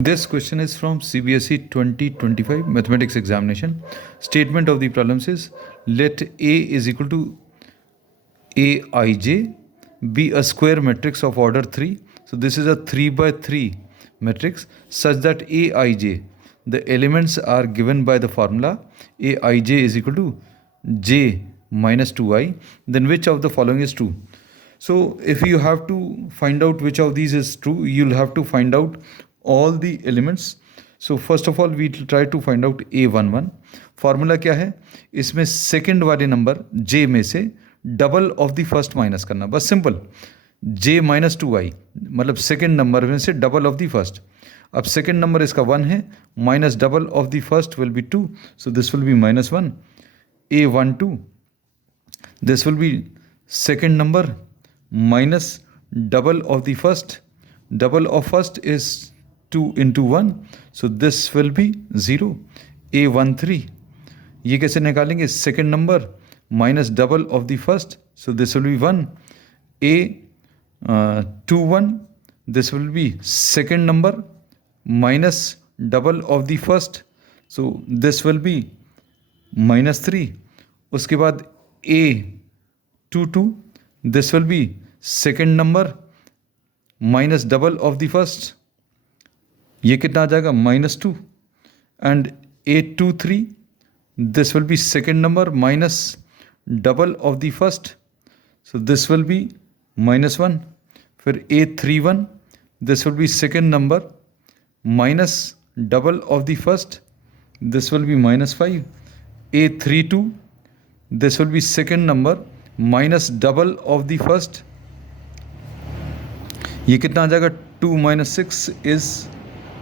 This question is from CBSE 2025 mathematics examination. Statement of the problems is let A is equal to Aij be a square matrix of order 3. So this is a 3 by 3 matrix such that Aij, the elements are given by the formula Aij is equal to j minus 2i. Then which of the following is true? So if you have to find out which of these is true, you'll have to find out all the elements. So first of all we try to find out a11. Formula क्या है, इसमें second वाले number j में से double of the first minus करना, बस simple. j minus 2i मतलब second number में से डबल ऑफ द फर्स्ट. अब सेकंड नंबर इसका 1 है, minus double of the first will be 2, so this will be minus 1. a12, this will be second number minus double of the first. Double of first is 2 into 1, so this will be 0. a13, ये कैसे निकालेंगे, second number minus double of the first, so this will be 1. a21, this will be second number minus double of the first, so this will be minus 3. उसके बाद a22, this will be second number minus double of the first, ये कितना आ जाएगा -2. And a23, this will be second number minus double of the first, so this will be -1. फिर a31, this will be second number minus double of the first, this will be -5. a32, this will be second number minus double of the first, ये कितना आ जाएगा, 2 minus 6 is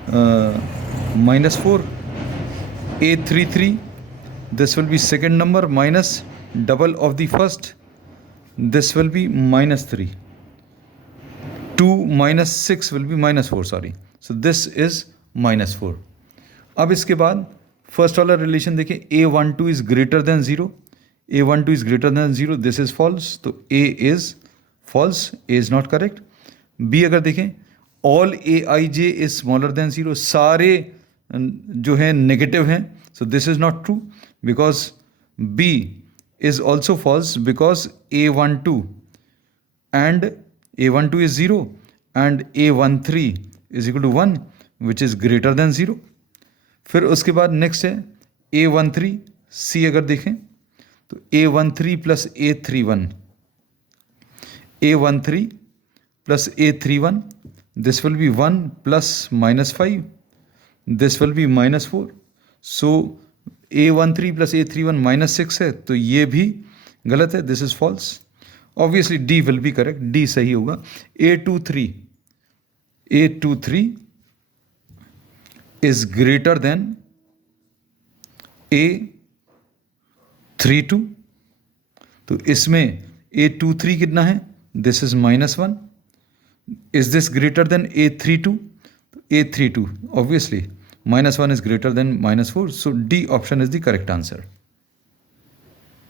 -4. a33, this will be second number minus double of the first, this will be -3. 2 minus 6 will be -4, sorry, so this is -4. अब इसके बाद first वाला relation देखिए, a12 is greater than 0. a12 is greater than 0, this is false, तो a is false, a is not correct. b अगर देखें, all aij is smaller than 0, सारे जो है नेगेटिव हैं, so this is not true because b is also false because a12 and a12 is 0 and a13 is equal to 1 which is greater than 0. फिर उसके बाद next है a13, c अगर देखें तो a13 plus a31, a13 plus a31, this will be 1 plus -5, this will be -4. so a13 plus a31 -6 है, तो ये भी गलत है, this is false. obviously d will be correct, d सही होगा. a23 is greater than a32, तो इसमें a23 कितना है, this is -1. Is this greater than a32? a32 obviously -1 is greater than -4, so D option is the correct answer.